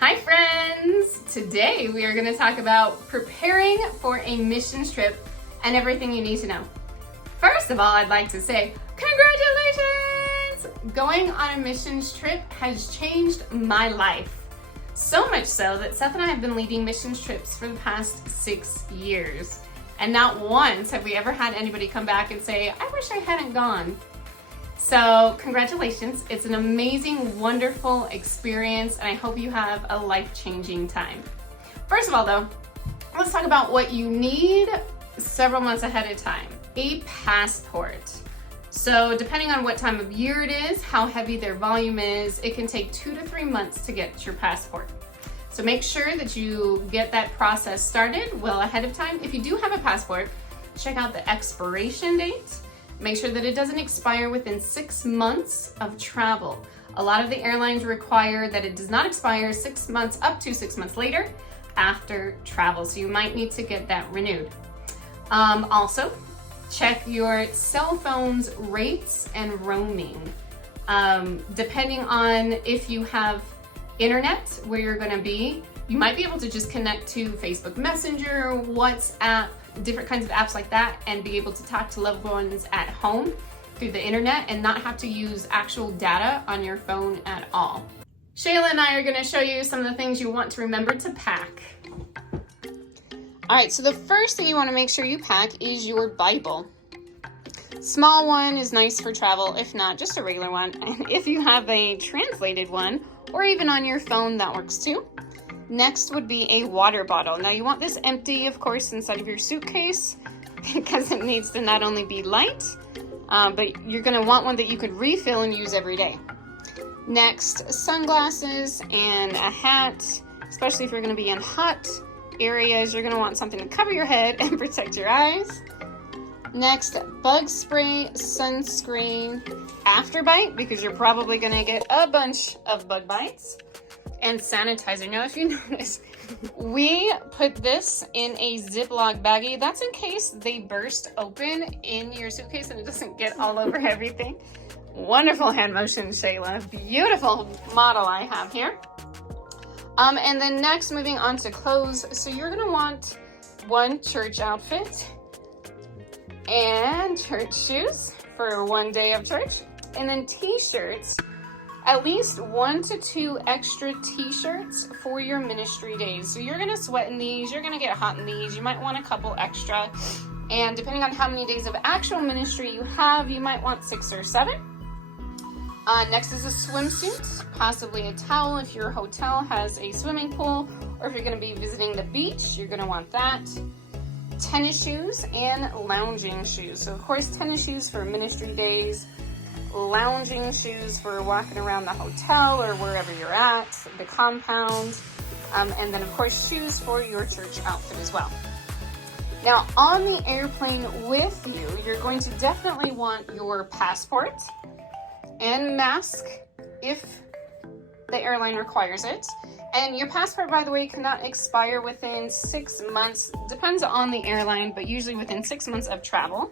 Hi friends! Today we are going to talk about preparing for a missions trip and everything you need to know. First of all, I'd like to say congratulations! Going on a missions trip has changed my life. So much so that Seth and I have been leading missions trips for the past 6 years. And not once have we ever had anybody come back and say, I wish I hadn't gone. So congratulations, it's an amazing, wonderful experience, and I hope you have a life-changing time. First of all though, let's talk about what you need several months ahead of time. A passport. So depending on what time of year it is, how heavy their volume is, it can take 2 to 3 months to get your passport. So make sure that you get that process started well ahead of time. If you do have a passport, check out the expiration date. Make sure that it doesn't expire within 6 months of travel. A lot of the airlines require that it does not expire 6 months up to 6 months later after travel. So you might need to get that renewed. Also, check your cell phone's rates and roaming. Depending on if you have internet where you're going to be, you might be able to just connect to Facebook Messenger, WhatsApp, different kinds of apps like that, and be able to talk to loved ones at home through the internet and not have to use actual data on your phone at all. Shayla and I are going to show you some of the things you want to remember to pack. All right, so the first thing you want to make sure you pack is your Bible. Small one is nice for travel, if not just a regular one. And if you have a translated one or even on your phone, that works too. Next would be a water bottle. Now you want this empty, of course, inside of your suitcase because it needs to not only be light, but you're going to want one that you could refill and use every day. Next, sunglasses and a hat, especially if you're going to be in hot areas. You're going to want something to cover your head and protect your eyes. Next, bug spray, sunscreen, after bite, because you're probably going to get a bunch of bug bites. And sanitizer. Now, if you notice, we put this in a Ziploc baggie. That's in case they burst open in your suitcase and it doesn't get all over everything. Wonderful hand motion, Shayla. Beautiful model I have here. And then next, moving on to clothes. So you're gonna want one church outfit and church shoes for one day of church, and then t-shirts. At least 1 to 2 extra t-shirts for your ministry days. So you're gonna sweat in these, you're gonna get hot in these, you might want a couple extra. And depending on how many days of actual ministry you have, you might want 6 or 7. Next is a swimsuit, possibly a towel if your hotel has a swimming pool, or if you're gonna be visiting the beach, you're gonna want that. Tennis shoes and lounging shoes. So of course, tennis shoes for ministry days, lounging shoes for walking around the hotel or wherever you're at, the compound, and then of course shoes for your church outfit as well. Now on the airplane with you, you're going to definitely want your passport and mask if the airline requires it. And your passport, by the way, cannot expire within 6 months, depends on the airline, but usually within 6 months of travel.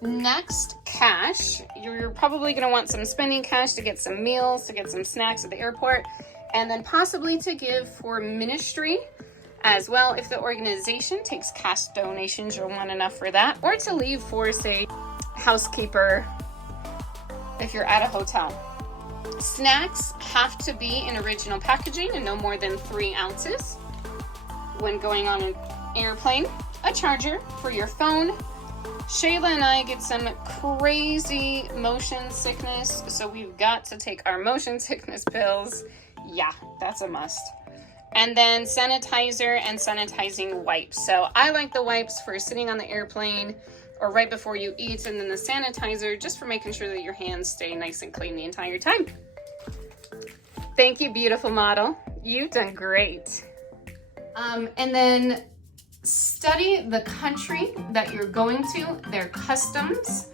Next, cash. You're probably going to want some spending cash to get some meals, to get some snacks at the airport, and then possibly to give for ministry as well. If the organization takes cash donations, you'll want enough for that, or to leave for, say, housekeeper if you're at a hotel. Snacks have to be in original packaging and no more than 3 ounces when going on an airplane. A charger for your phone. Shayla and I get some crazy motion sickness, so we've got to take our motion sickness pills. Yeah, that's a must. And then sanitizer and sanitizing wipes. So I like the wipes for sitting on the airplane or right before you eat, and then the sanitizer just for making sure that your hands stay nice and clean the entire time. Thank you, beautiful model. You've done great. And then study the country that you're going to, their customs,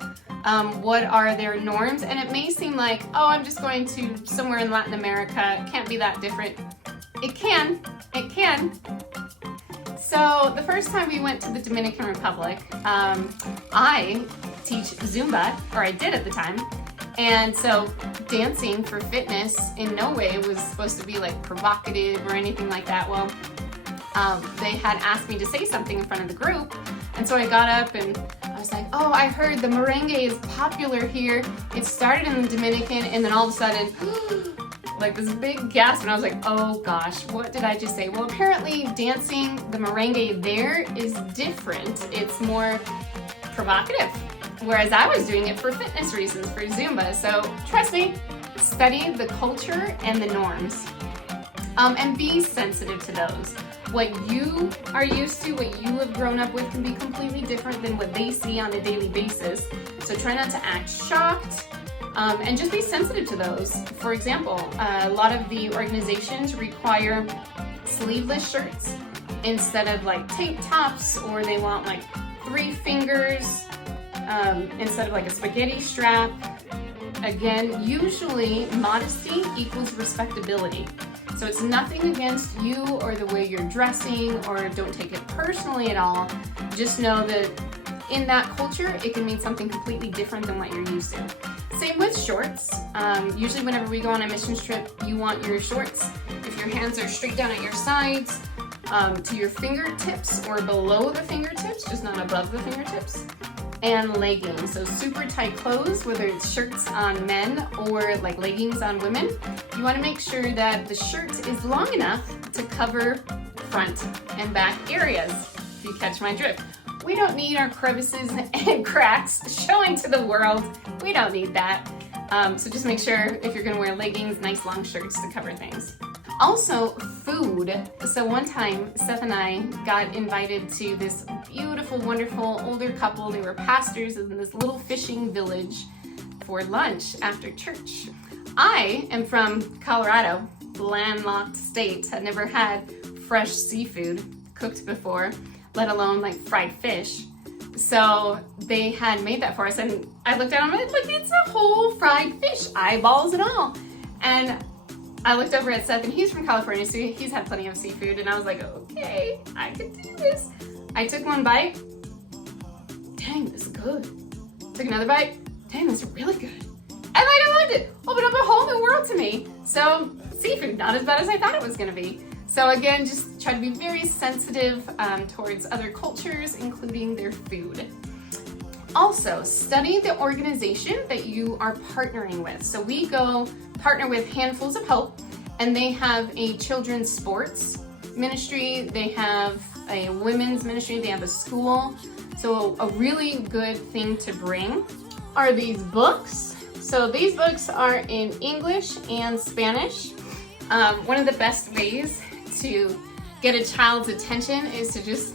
what are their norms. And it may seem like, oh, I'm just going to somewhere in Latin America. It can't be that different. It can. So the first time we went to the Dominican Republic, I teach Zumba, or I did at the time. And so dancing for fitness in no way was supposed to be like provocative or anything like that. Well, they had asked me to say something in front of the group. And so I got up and I was like, oh, I heard the merengue is popular here. It started in the Dominican, and then all of a sudden, like this big gasp, and I was like, oh gosh, what did I just say? Well, apparently dancing the merengue there is different. It's more provocative, whereas I was doing it for fitness reasons, for Zumba. So trust me, study the culture and the norms, and be sensitive to those. What you are used to, what you have grown up with, can be completely different than what they see on a daily basis. So try not to act shocked, and just be sensitive to those. For example, a lot of the organizations require sleeveless shirts instead of like tank tops, or they want like 3 fingers instead of like a spaghetti strap. Again, usually modesty equals respectability. So it's nothing against you or the way you're dressing, or don't take it personally at all. Just know that in that culture, it can mean something completely different than what you're used to. Same with shorts. Usually whenever we go on a missions trip, you want your shorts, if your hands are straight down at your sides, to your fingertips or below the fingertips, just not above the fingertips. And leggings, so super tight clothes, whether it's shirts on men or like leggings on women. You want to make sure that the shirt is long enough to cover front and back areas, if you catch my drift. We don't need our crevices and cracks showing to the world. We don't need that. So just make sure if you're gonna wear leggings, nice long shirts to cover things. Also, food. So one time, Seth and I got invited to this beautiful, wonderful older couple. They were pastors in this little fishing village for lunch after church. I am from Colorado, landlocked state. Had never had fresh seafood cooked before, let alone like fried fish. So they had made that for us, and I looked at them and like, it's a whole fried fish, eyeballs and all. And I looked over at Seth, and he's from California, so he's had plenty of seafood, and I was like, okay, I could do this. I took one bite. Dang, this is good. Took another bite. Dang, this is really good. And I loved it. Opened up a whole new world to me. So seafood, not as bad as I thought it was gonna be. So again, just try to be very sensitive towards other cultures, including their food. Also, study the organization that you are partnering with. So we go partner with Handfuls of Hope, and they have a children's sports ministry, they have a women's ministry, they have a school. So a really good thing to bring are these books. So these books are in English and Spanish. One of the best ways to get a child's attention is to just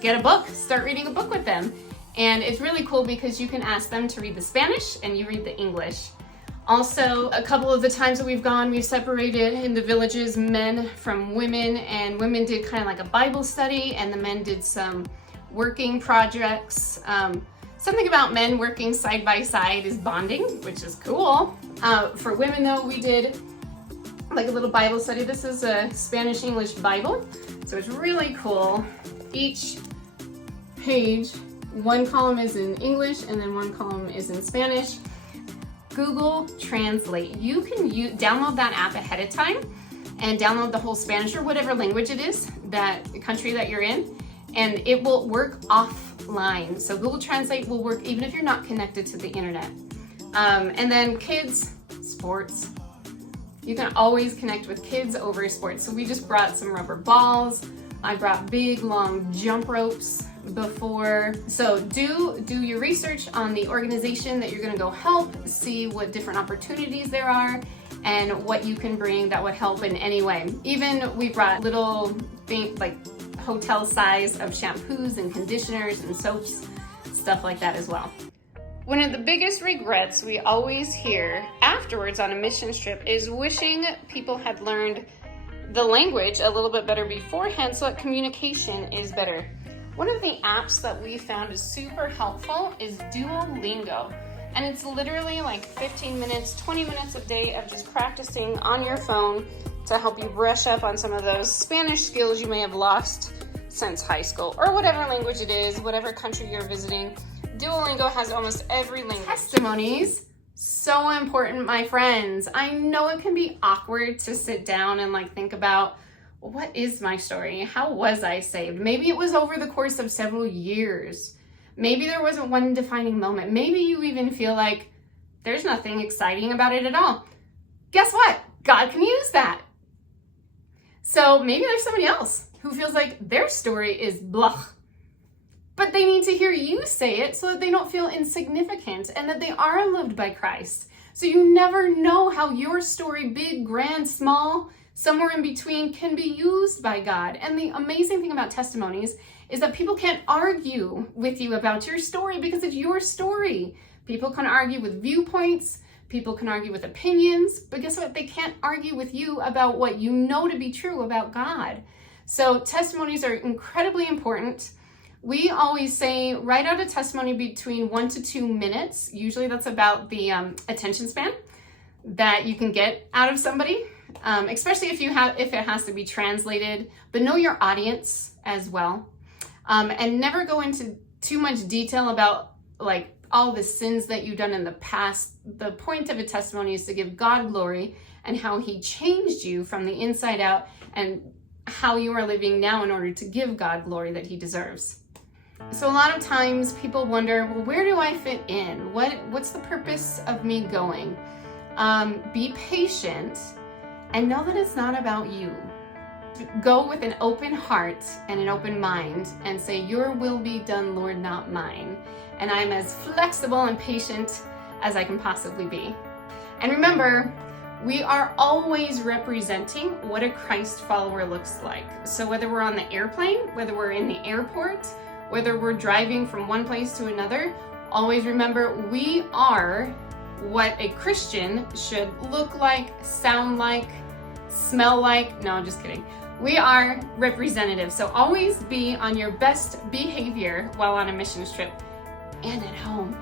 get a book, start reading a book with them. And it's really cool because you can ask them to read the Spanish and you read the English. Also, a couple of the times that we've gone, we've separated in the villages men from women, and women did kind of like a Bible study, and the men did some working projects. Something about men working side by side is bonding, which is cool. For women though, we did like a little Bible study. This is a Spanish-English Bible, so it's really cool. Each page, one column is in English and then one column is in Spanish. Google Translate. You can download that app ahead of time and download the whole Spanish or whatever language it is, that country that you're in, and it will work offline. So Google Translate will work even if you're not connected to the internet. And then kids, sports. You can always connect with kids over sports. So we just brought some rubber balls. I brought big, long jump ropes before. So do your research on the organization that you're gonna go help, see what different opportunities there are and what you can bring that would help in any way. Even we brought little things like hotel size of shampoos and conditioners and soaps, stuff like that as well. One of the biggest regrets we always hear afterwards on a missions trip is wishing people had learned the language a little bit better beforehand so that communication is better. One of the apps that we found is super helpful is Duolingo. And it's literally like 15 minutes, 20 minutes a day of just practicing on your phone to help you brush up on some of those Spanish skills you may have lost since high school, or whatever language it is, whatever country you're visiting. Duolingo has almost every language. Testimonies, so important, my friends. I know it can be awkward to sit down and like think about, what is my story? How was I saved? Maybe it was over the course of several years. Maybe there wasn't one defining moment. Maybe you even feel like there's nothing exciting about it at all. Guess what? God can use that. So maybe there's somebody else who feels like their story is blah, but they need to hear you say it so that they don't feel insignificant and that they are loved by Christ. So you never know how your story, big, grand, small, somewhere in between, can be used by God. And the amazing thing about testimonies is that people can't argue with you about your story because it's your story. People can argue with viewpoints, people can argue with opinions, but guess what? They can't argue with you about what you know to be true about God. So testimonies are incredibly important. We always say write out a testimony between 1 to 2 minutes. Usually that's about the attention span that you can get out of somebody, especially if it has to be translated. But know your audience as well, and never go into too much detail about like all the sins that you've done in the past. The point of a testimony is to give God glory and how He changed you from the inside out and how you are living now in order to give God glory that He deserves. So a lot of times people wonder, well, where do I fit in? What's the purpose of me going? Be patient and know that it's not about you. Go with an open heart and an open mind and say, your will be done, Lord, not mine. And I'm as flexible and patient as I can possibly be. And remember, we are always representing what a Christ follower looks like. So whether we're on the airplane, whether we're in the airport, whether we're driving from one place to another, always remember we are what a Christian should look like, sound like, smell like. No, I'm just kidding. We are representatives. So always be on your best behavior while on a missions trip and at home.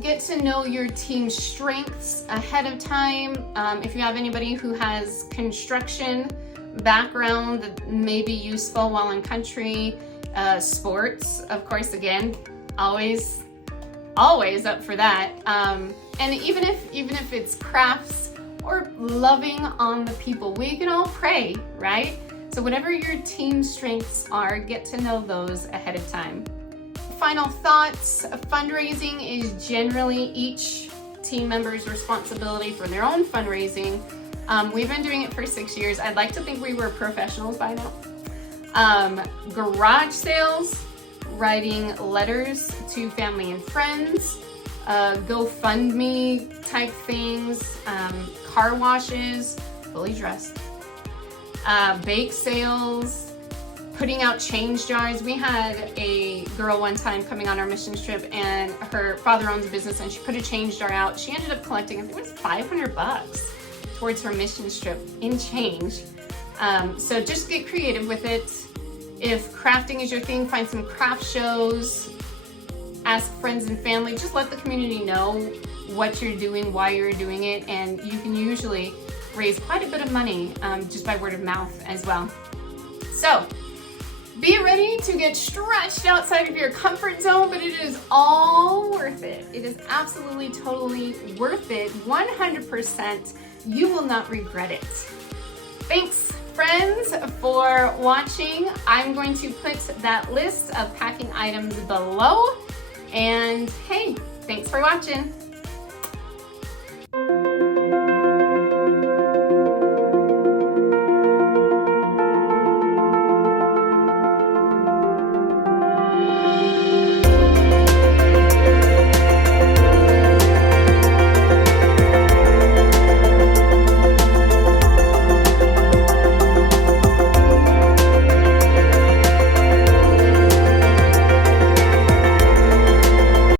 Get to know your team's strengths ahead of time. If you have anybody who has construction background that may be useful while in country, sports, of course, again, always up for that. And even if it's crafts or loving on the people, we can all pray, right? So whatever your team strengths are, get to know those ahead of time. Final thoughts, fundraising is generally each team member's responsibility for their own fundraising. We've been doing it for 6 years. I'd like to think we were professionals by now. Garage sales, writing letters to family and friends, GoFundMe type things, car washes, fully dressed, bake sales, putting out change jars. We had a girl one time coming on our missions trip and her father owns a business and she put a change jar out. She ended up collecting, I think it was $500 towards her missions trip in change. So just get creative with it. If crafting is your thing, find some craft shows, ask friends and family, just let the community know what you're doing, why you're doing it, and you can usually raise quite a bit of money just by word of mouth as well. So be ready to get stretched outside of your comfort zone, but it is all worth it. It is absolutely, totally worth it. 100%. You will not regret it. Thanks, friends, for watching. I'm going to put that list of packing items below. And hey, thanks for watching.